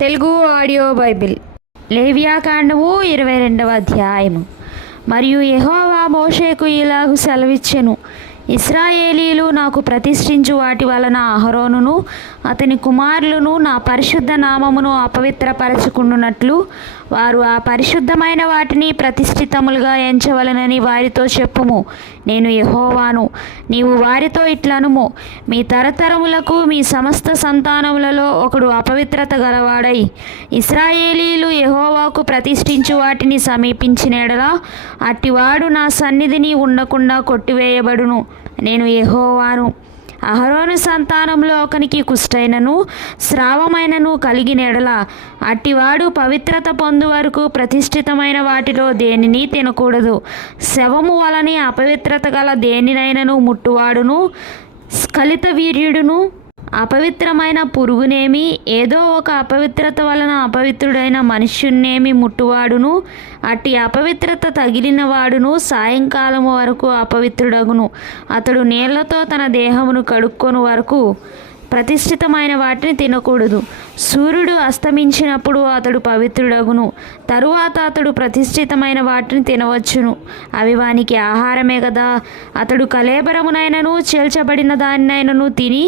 Telugu audio Bible లేవియాకాండము 22వ అధ్యాయము. మరియు యెహోవా మోషేకు ఇలాగు సెలవిచ్చెను, ఇశ్రాయేలీలు నాకు ప్రతిష్ఠించు వాటి వలన అహరోనును అతని కుమారులను నా పరిశుద్ధ నామమును అపవిత్రపరచుకుండునట్లు వారు ఆ పరిశుద్ధమైన వాటిని ప్రతిష్ఠితములుగా ఎంచవలనని వారితో చెప్పుము. నేను యెహోవాను. నీవు వారితో ఇట్లనుము, మీ తరతరములకు మీ సమస్త సంతానములలో ఒకడు అపవిత్రత గలవాడై ఇశ్రాయేలీలు యెహోవాకు ప్రతిష్ఠించు వాటిని సమీపించిన ఎడల అట్టివాడు నా సన్నిధిని ఉండకుండా కొట్టివేయబడును. నేను యెహోవాను. అహరోను సంతానంలో ఒకనికి కుష్ఠైనను స్రావమైనను కలిగిన ఎడల అట్టివాడు పవిత్రత పొందు వరకు ప్రతిష్ఠితమైన వాటిలో దేనిని తినకూడదు. శవము వలని అపవిత్రత గల దేనినైనను ముట్టువాడును, స్ఖలిత వీర్యుడును, అపవిత్రమైన పురుగునేమి, ఏదో ఒక అపవిత్రత వలన అపవిత్రుడైన మనుష్యున్నేమి ముట్టువాడును, అట్టి అపవిత్రత తగిలిన వాడును సాయంకాలము వరకు అపవిత్రుడగును. అతడు నీళ్లతో తన దేహమును కడుక్కొని వరకు ప్రతిష్ఠితమైన వాటిని తినకూడదు. సూర్యుడు అస్తమించినప్పుడు అతడు పవిత్రుడగును. తరువాత అతడు ప్రతిష్ఠితమైన వాటిని తినవచ్చును. అవి వానికి ఆహారమే కదా. అతడు కళేబరమునైనను చేల్చబడిన దానినైనను తిని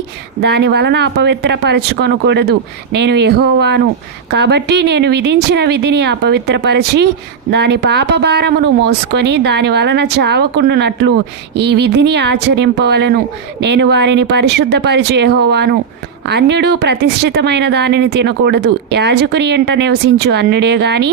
దాని వలన అపవిత్రపరచుకొనకూడదు. నేను యెహోవాను. కాబట్టి నేను విధించిన విధిని అపవిత్రపరచి దాని పాపభారమును మోసుకొని దాని వలన చావకుండునట్లు ఈ విధిని ఆచరింపవలను. నేను వారిని పరిశుద్ధపరిచి యెహోవాను. అన్యుడు ప్రతిష్ఠితమైన దానిని తినకూడదు. యాజకుని ఎంట నివసించు అన్యుడే గాని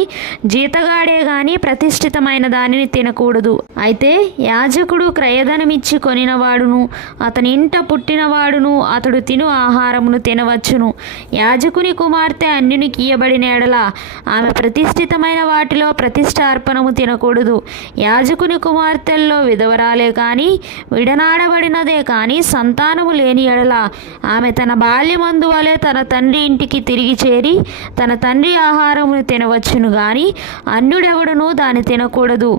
జీతగాడే గాని ప్రతిష్ఠితమైన దానిని తినకూడదు. అయితే యాజకుడు క్రయధనమిచ్చి కొనినవాడును అతని ఇంట పుట్టినవాడును అతడు తిను ఆహారమును తినవచ్చును. యాజకుని కుమార్తె అన్యునికి ఇయ్యబడిన ఎడల ఆమె ప్రతిష్ఠితమైన వాటిలో ప్రతిష్ఠార్పణము తినకూడదు. యాజకుని కుమార్తెల్లో విధవరాలే కానీ విడనాడబడినదే కానీ సంతానము లేని ఎడల ఆమె తన బాల్యమందు వలె తన తండ్రి ఇంటికి తిరిగి చేరి తన తండ్రి ఆహారమును తినవచ్చును గాని అన్యుడెవడును దాన్ని తినకూడదు.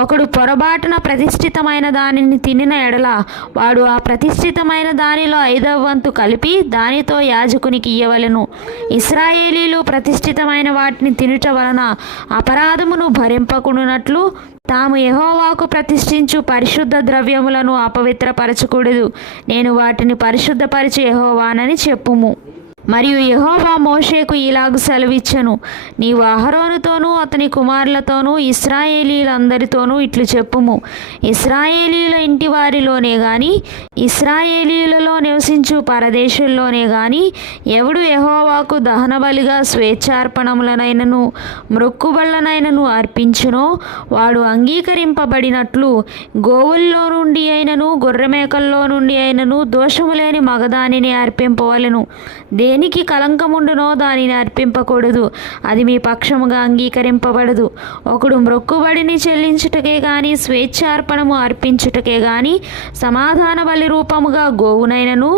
ఒకడు పొరబాటున ప్రతిష్ఠితమైన దానిని తినిన ఎడల వాడు ఆ ప్రతిష్ఠితమైన దానిలో 5వ వంతు కలిపి దానితో యాజకునికి ఇయ్యవలెను. ఇశ్రాయేలీలు ప్రతిష్ఠితమైన వాటిని తినుట వలన అపరాధమును భరింపకుండునట్లు తాము యెహోవాకు ప్రతిష్ఠించు పరిశుద్ధ ద్రవ్యములను అపవిత్రపరచకూడదు. నేను వాటిని పరిశుద్ధపరిచి యెహోవానని చెప్పుము. మరియు యెహోవా మోషేకు ఇలాగు సెలవిచ్చెను, నీవు అహరోనుతోనూ అతని కుమారులతోనూ ఇశ్రాయేలీలందరితోనూ ఇట్లు చెప్పుము. ఇశ్రాయేలీల ఇంటి వారిలోనే గాని ఇశ్రాయేలీలలో నివసించు పరదేశుల్లోనే గాని ఎవడు యెహోవాకు దహనబలిగా స్వేచ్ఛార్పణములనైనను మ్రొక్కుబళ్లనైనను అర్పించునో వాడు అంగీకరింపబడినట్లు గోవుల్లో నుండి అయినను గొర్రెమేకల్లో నుండి అయినను దోషము లేని మగదానిని అర్పింపవలెను. దేనికి కలంకముండునో దానిని అర్పింపకూడదు. అది మీ పక్షముగా అంగీకరింపబడదు. ఒకడు మ్రొక్కుబడిని చెల్లించుటకే గాని స్వేచ్ఛార్పణము అర్పించుటకే గాని సమాధాన బలి రూపముగా గోవునైనను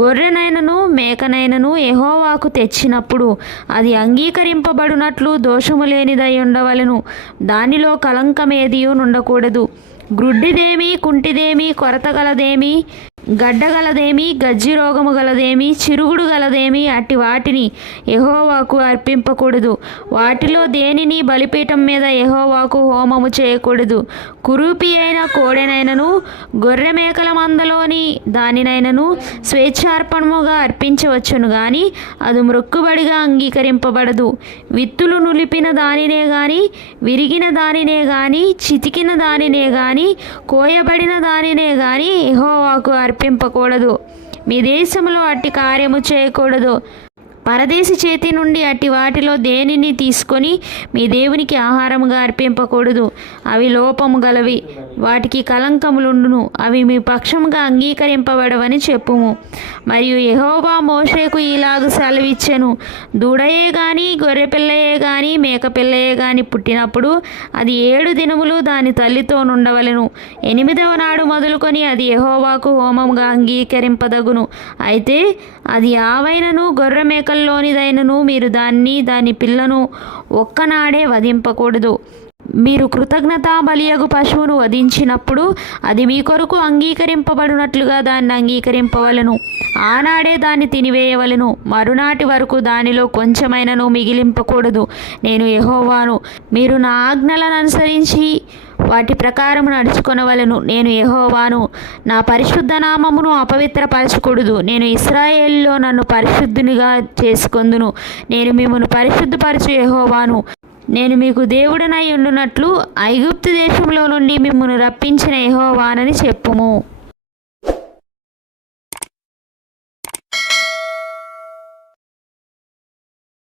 గొర్రెనైనను మేకనైనను యెహోవాకు తెచ్చినప్పుడు అది అంగీకరింపబడునట్లు దోషము లేనిదై ఉండవలెను. దానిలో కలంకమేదియూ నుండకూడదు. గ్రుడ్డిదేమి, కుంటిదేమి, కొరత గలదేమి, గడ్డగలదేమి, గజ్జి రోగము గలదేమి, చిరుగుడు గలదేమి అట్టి వాటిని యెహోవాకు అర్పింపకూడదు. వాటిలో దేనిని బలిపీఠం మీద యెహోవాకు హోమము చేయకూడదు. కురూపి అయిన కోడెనైనను గొర్రె మేకల మందలోని దానినైనను స్వేచ్ఛార్పణముగా అర్పించవచ్చును గాని అది మ్రొక్కుబడిగా అంగీకరింపబడదు. విత్తులు నులిపిన దానినే గాని విరిగిన దానినే గాని చితికిన దానినే గాని కోయబడిన దానినే గాని యెహోవాకు అర్పింపకూడదు. మీ దేశంలో అట్టి కార్యము చేయకూడదు. పరదేశి చేతి నుండి అట్టి వాటిలో దేనిని తీసుకొని మీ దేవునికి ఆహారముగా అర్పింపకూడదు. అవి లోపము గలవి, వాటికి కలంకములుండును. అవి మీ పక్షముగా అంగీకరింపబడవని చెప్పుము. మరియు యెహోవా మోషేకు ఇలాగు సెలవిచ్చెను, దూడయే గాని గొర్రెపిల్లయే గాని మేకపిల్లయే గాని పుట్టినప్పుడు అది 7 దినములు దాని తల్లితో నుండవలెను. 8వ నాడు మొదలుకొని అది యెహోవాకు హోమముగా అంగీకరింపదగును. అయితే అది ఆవైనను గొర్రె మేకల్లోనిదైనను మీరు దాన్ని దాని పిల్లను ఒక్కనాడే వధింపకూడదు. మీరు కృతజ్ఞతా బలియగు పశువును వధించినప్పుడు అది మీ కొరకు అంగీకరింపబడినట్లుగా దాన్ని అంగీకరింపవలను. ఆనాడే దాన్ని తినివేయవలను. మరునాటి వరకు దానిలో కొంచెమైనను మిగిలింపకూడదు. నేను యెహోవాను. మీరు నా ఆజ్ఞలను అనుసరించి వాటి ప్రకారం నడుచుకొనవలను. నేను యెహోవాను. నా పరిశుద్ధ నామమును అపవిత్రపరచకూడదు. నేను ఇశ్రాయేలులో నన్ను పరిశుద్ధునిగా చేసుకొందును. నేను మిమ్మల్ని పరిశుద్ధపరచు యెహోవాను. నేను మీకు దేవుడనై ఉండునట్లు ఐగుప్తు దేశంలో నుండి మిమ్మల్ని రప్పించిన యెహోవానని చెప్పుము.